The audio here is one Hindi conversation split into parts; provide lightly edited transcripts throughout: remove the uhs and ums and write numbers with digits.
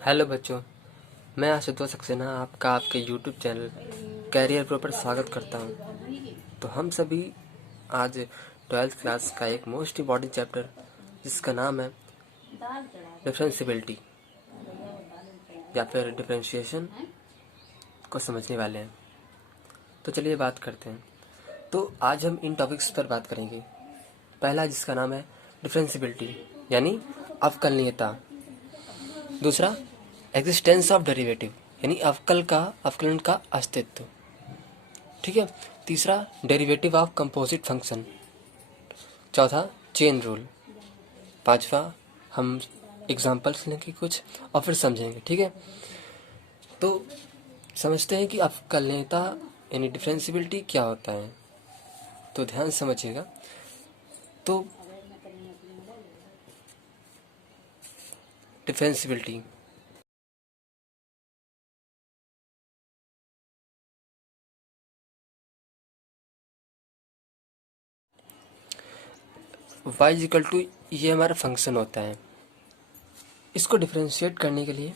हेलो बच्चों, मैं आशुतोष सक्सेना आपका आपके यूट्यूब चैनल कैरियर प्रो पर स्वागत करता हूं। तो हम सभी आज 12th क्लास का एक मोस्ट इम्पॉर्टेंट चैप्टर जिसका नाम है डिफरेंशियबिलिटी या फिर डिफरेंशिएशन को समझने वाले हैं। तो चलिए बात करते हैं। तो आज हम इन टॉपिक्स पर बात करेंगे। पहला जिसका नाम है डिफरेंशियबिलिटी यानी अवकलनीयता। दूसरा एग्जिस्टेंस ऑफ डेरिवेटिव यानी अवकलन का अस्तित्व। ठीक है। तीसरा डेरिवेटिव ऑफ कंपोजिट फंक्शन। चौथा चेन रूल। पांचवा हम एग्जांपल्स लेंगे कुछ और फिर समझेंगे। ठीक है। तो समझते हैं कि अवकलनीयता यानी डिफरेंशियबिलिटी क्या होता है। तो ध्यान समझिएगा। तो डिफरेंशियबिलिटी y इक्वल टू ये हमारा फंक्शन होता है। इसको डिफरेंशिएट करने के लिए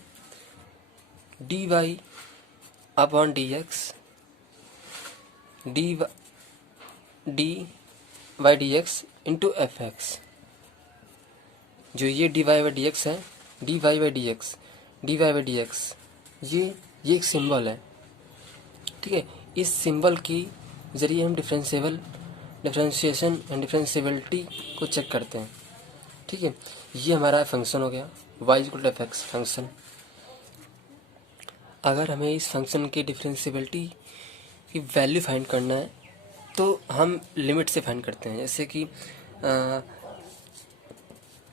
D Y upon D X D Y D X into F X. जो ये D Y by D X है, D Y by D X, D Y by D X, ये एक सिंबल है। ठीक है। इस सिंबल की जरिए हम डिफरेंशिएशन एंड डिफरेंशिएबिलिटी को चेक करते हैं। ठीक है। ये हमारा फंक्शन हो गया y equal to F X function. अगर हमें इस फंक्शन की डिफरेंशिएबिलिटी की वैल्यू फाइंड करना है तो हम लिमिट से फाइंड करते हैं। जैसे कि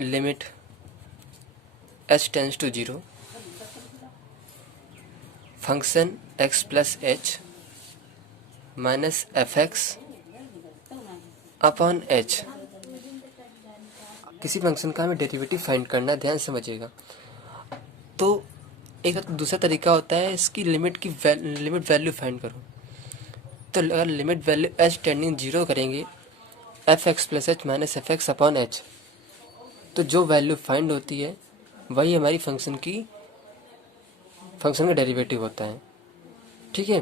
limit h tends to 0 function x plus H minus F X upon H. किसी फंक्शन का हमें डेरिवेटिव फाइंड करना है, ध्यान समझिएगा। तो एक दूसरा तरीका होता है इसकी लिमिट वैल्यू फाइंड करो। तो अगर लिमिट वैल्यू h टेंडिंग 0 करेंगे F x plus H minus F X upon H, तो जो वैल्यू फाइंड होती है वही हमारी फंक्शन का डेरिवेटिव होता है। ठीक है।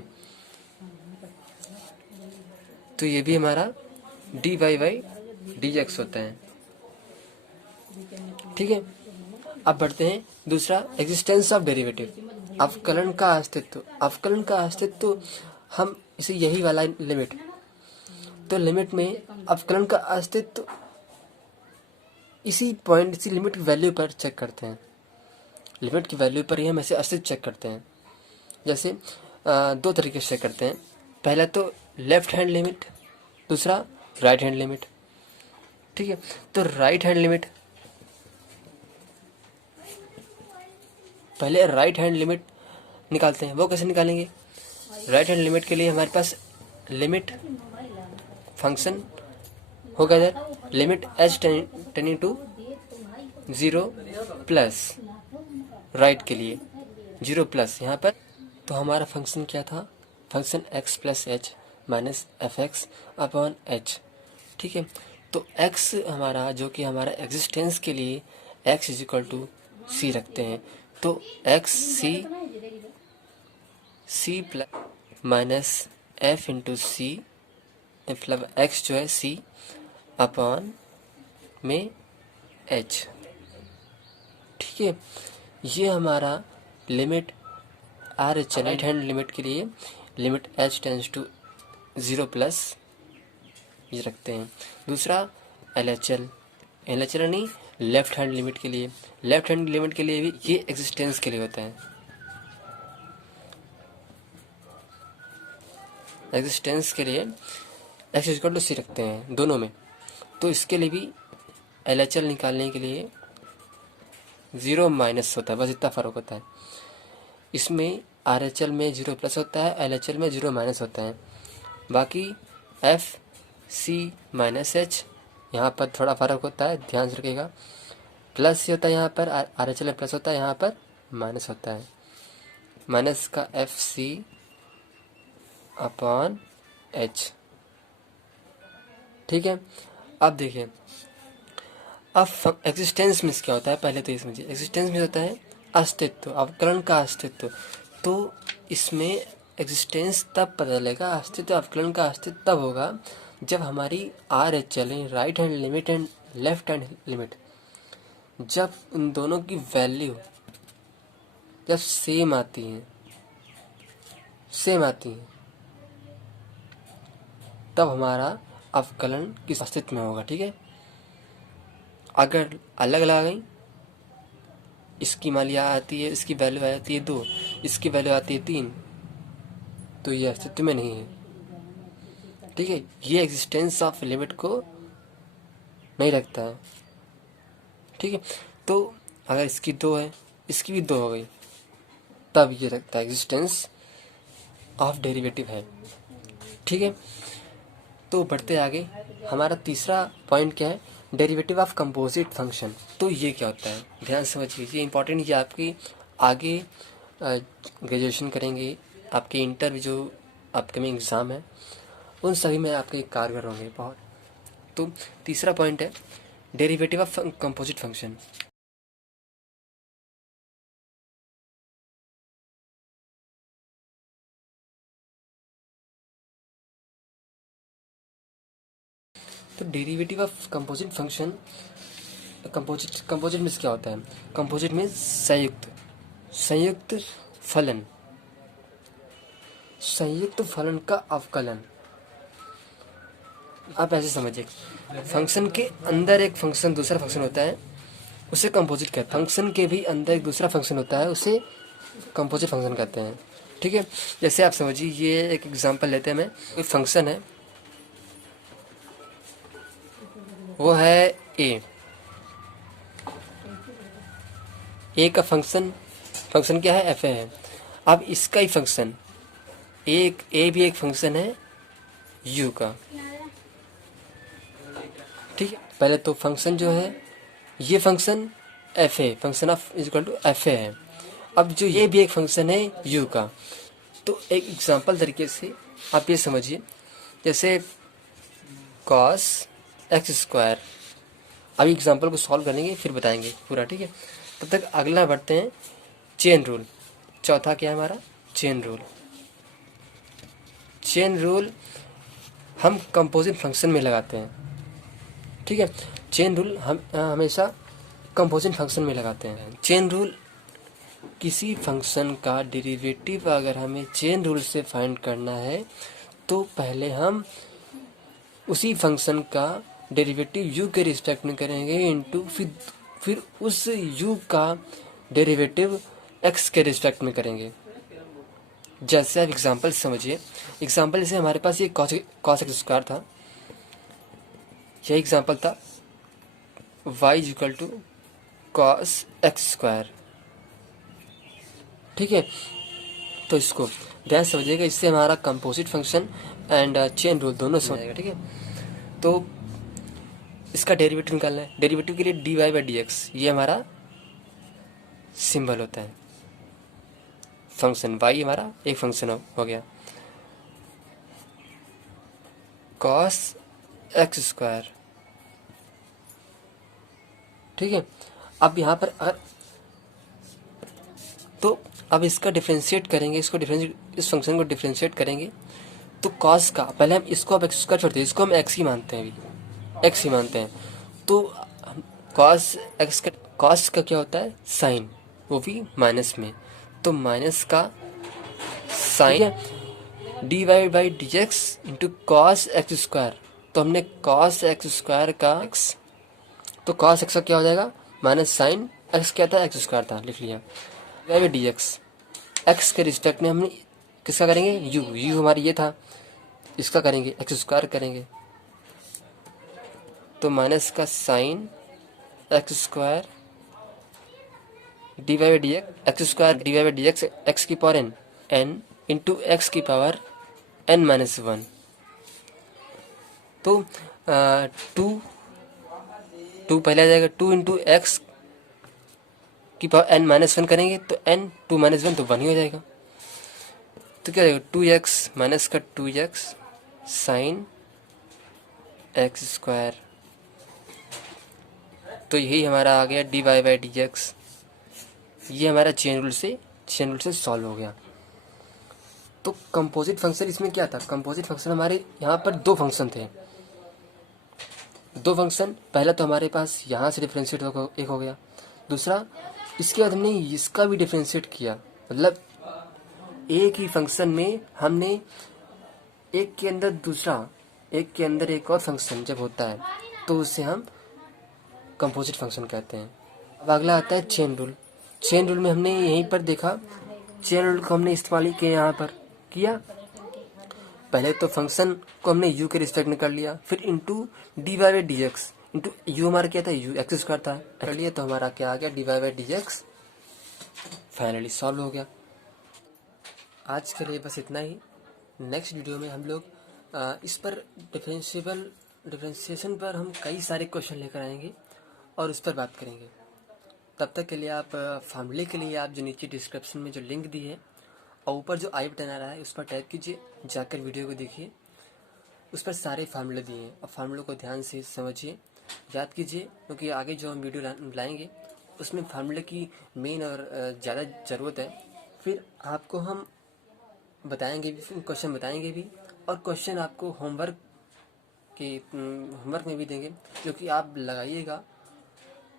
तो ये भी हमारा D Y by D X होता है। ठीक है। अब बढ़ते हैं दूसरा एग्जिस्टेंस ऑफ डेरिवेटिव अवकलन का अस्तित्व हम इसे यही वाला लिमिट, तो लिमिट में अवकलन का अस्तित्व इसी लिमिट की वैल्यू पर चेक करते हैं। लिमिट की वैल्यू पर ही हम ऐसे अस्तित्व चेक करते हैं। जैसे दो तरीके से चेक करते हैं। पहला तो लेफ्ट हैंड लिमिट, दूसरा राइट हैंड लिमिट। ठीक है। तो राइट हैंड लिमिट, पहले राइट हैंड लिमिट निकालते हैं। वो कैसे निकालेंगे? राइट हैंड लिमिट के लिए हमारे पास लिमिट फंक्शन होगा इधर limit H tending to 0 plus right के लिए 0 प्लस यहाँ पर। तो हमारा फंक्शन क्या था? Function x plus H minus F X upon H. ठीक है। तो x हमारा जो कि हमारा एग्जिस्टेंस के लिए x is equal to C रखते हैं। तो x C plus minus F into C, मतलब x जो है c अपॉन में h। ठीक है। ये हमारा limit R H right hand limit के लिए limit h tends to 0 plus ये रखते हैं। दूसरा एल एच एल नहीं, लेफ्ट हैंड लिमिट के लिए भी ये एग्जिस्टेंस के लिए होता है। एग्जिस्टेंस के लिए एक्स इक्वल टू सी रखते हैं दोनों में। तो इसके लिए भी एल एच एल निकालने के लिए 0 माइनस होता है, बस इतना फ़र्क होता है। इसमें आर एच एल में 0 प्लस होता है, एल एच एल में 0 माइनस होता है। बाकी एफ सी माइनस एच यहाँ पर थोड़ा फ़र्क होता है, ध्यान से रखिएगा। प्लस ही होता है यहाँ पर, आर एच एल में प्लस होता है, यहाँ पर माइनस होता है। माइनस का एफ सी अपॉन एच। ठीक है। अब देखिए, अब एग्जिस्टेंस मीन्स क्या होता है, पहले तो ये समझिए। एग्जिस्टेंस मीन्स होता है अस्तित्व, अवकलन का अस्तित्व। तो इसमें एग्जिस्टेंस तब पता चलेगा, अस्तित्व अवकलन का अस्तित्व तब होगा जब हमारी R H L right hand limit and left hand limit, जब उन दोनों की वैल्यू जब सेम आती है तब हमारा अवकलन किस अस्तित्व में होगा। ठीक है, अगर अलग अलग आ गई, इसकी मान लिया आती है, इसकी वैल्यू आती है 2, इसकी वैल्यू आती है 3, तो ये अस्तित्व में नहीं है। ठीक है, ये एग्जिस्टेंस ऑफ लिमिट को नहीं रखता है। ठीक है, तो अगर इसकी 2 है, इसकी भी 2 हो गई, तब ये रखता है, एग्जिस्टेंस ऑफ डेरिवेटिव है। ठीक है, तो बढ़ते आगे, हमारा तीसरा पॉइंट क्या है, डेरिवेटिव ऑफ कंपोजिट फंक्शन। तो ये क्या होता है, ध्यान से समझिए, ये इंपॉर्टेंट, ये आपकी आगे ग्रेजुएशन करेंगे, आपके इंटर जो अपकमिंग एग्ज़ाम है उन सभी में आपके कारगर होंगे बहुत। तो तीसरा पॉइंट है डेरिवेटिव ऑफ कंपोजिट फंक्शन। तो derivative of composite function, composite means क्या होता है, कंपोजिट मीन्स संयुक्त फलन, संयुक्त फलन का अवकलन। आप ऐसे समझिए, फंक्शन के अंदर एक फंक्शन दूसरा फंक्शन होता है, उसे कंपोजिट कहते हैं। फंक्शन के भी अंदर एक दूसरा फंक्शन होता है, उसे कंपोजिट फंक्शन कहते हैं। ठीक है, जैसे आप समझिए, ये एक एग्जांपल लेते हैं, मैं कोई फंक्शन है, वो है ए का फंक्शन क्या है, एफ है। अब इसका ही फंक्शन ए भी एक फंक्शन है यू का। ठीक है, पहले तो फंक्शन जो है, ये function F A, function of is equal to F A है। अब जो ये भी एक फंक्शन है यू का, तो एक एग्जांपल तरीके से आप ये समझिए, जैसे cos एक्स स्क्वायर। अभी एग्जांपल को सॉल्व करेंगे फिर बताएंगे पूरा। ठीक है, तब तक अगला बढ़ते हैं, चेन रूल। चौथा क्या है हमारा, चेन रूल। चेन रूल हम कंपोजिट फंक्शन में लगाते हैं। ठीक है, चेन रूल हम हमेशा कंपोजिट फंक्शन में लगाते हैं। चेन रूल, किसी फंक्शन का डेरिवेटिव अगर हमें चेन रूल से फाइंड करना है तो पहले हम उसी फंक्शन का डेरिवेटिव u के रिस्पेक्ट में करेंगे, इनटू फिर उस u का डेरिवेटिव x के रिस्पेक्ट में करेंगे। जैसे आप एग्जांपल समझिए, एग्जांपल जैसे हमारे पास ये cos एक्स स्क्वायर था, यह एग्जांपल था y equal to cos X square. ठीक है, तो इसको ध्यान समझिएगा, इससे हमारा composite function and chain rule दोनों समझ जाएगा। ठीक है, तो इसका डेरिवेटिव निकालना है। डेरिवेटिव के लिए D Y by D X, ये हमारा सिंबल होता है। फंक्शन y हमारा एक फंक्शन हो गया, cos एक्स स्क्वायर। ठीक है, अब यहाँ पर तो अब इसका डिफ्रेंशिएट करेंगे, इस फंक्शन को डिफ्रेंशिएट करेंगे, तो cos का पहले हम इसको अब एक्स स्क्वायर छोड़ते हैं, इसको हम x ही मानते हैं, अभी x ही मानते हैं। तो cos का क्या होता है, साइन, वो भी माइनस में, तो माइनस का sign D Y by D X into cos X square. तो हमने cos एक्स स्क्वायर का x, तो cos x का क्या हो जाएगा, माइनस साइन x क्या था, एक्स स्क्वायर था, लिख लिया, Y by D X. X के रिस्पेक्ट में हमने किसका करेंगे, u हमारी ये था, इसका करेंगे एक्स स्क्वायर करेंगे, तो माइनस का sign X square D Y by D X square D Y by D X, X की पावर n इंटू एक्स की पावर n माइनस 1। तो टू पहले आ जाएगा, 2 इंटू एक्स की पावर n माइनस 1 करेंगे तो n 2 माइनस 1 तो 1 ही हो जाएगा। तो क्या हो जाएगा, 2x माइनस का 2x साइन एक्स स्क्वायर। तो यही हमारा आ गया D Y by D X. ये हमारा चेन रूल से सॉल्व हो गया। तो कंपोजिट फंक्शन इसमें क्या था, कंपोजिट फंक्शन हमारे यहाँ पर दो फंक्शन थे, दो फंक्शन। पहला तो हमारे पास यहाँ से डिफ्रेंशिएट एक हो गया, दूसरा इसके बाद हमने इसका भी डिफ्रेंशिएट किया। मतलब एक ही फंक्शन में हमने एक के अंदर दूसरा, एक के अंदर एक और फंक्शन जब होता है तो उसे हम कंपोजिट फंक्शन कहते हैं। अब अगला आता है चेन रूल। चेन रूल में हमने यहीं पर देखा, चेन रूल को हमने इस्तेमाल किया, यहाँ पर किया। पहले तो फंक्शन को हमने u के रिस्पेक्ट में कर लिया, फिर into D Y by D X, into U हमारा क्या था, यू एक्स स्क्वायर था, कर लिया तो हमारा क्या आ गया, D Y by D X. Finally solve हो गया। आज के लिए बस इतना ही। नेक्स्ट वीडियो में हम लोग इस पर डिफरेंशिएशन पर हम कई सारे क्वेश्चन लेकर आएंगे और उस पर बात करेंगे। तब तक के लिए आप फार्मूले के लिए आप जो नीचे डिस्क्रिप्शन में जो लिंक दी है और ऊपर जो आई बटन आ रहा है उस पर टाइप कीजिए, जाकर वीडियो को देखिए। उस पर सारे फार्मूले दिए हैं और फार्मूलों को ध्यान से समझिए, याद कीजिए, क्योंकि आगे जो हम वीडियो लाएंगे उसमें फार्मूले की मेन और ज़्यादा ज़रूरत है। फिर आपको हम बताएंगे भी, क्वेश्चन बताएंगे भी, और क्वेश्चन आपको होमवर्क में भी देंगे, क्योंकि आप लगाइएगा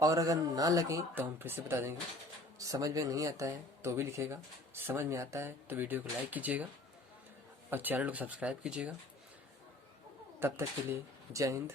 और अगर ना लगें तो हम फिर से बता देंगे। समझ में नहीं आता है तो भी लिखेगा, समझ में आता है तो वीडियो को लाइक कीजिएगा और चैनल को सब्सक्राइब कीजिएगा। तब तक के लिए जय हिंद।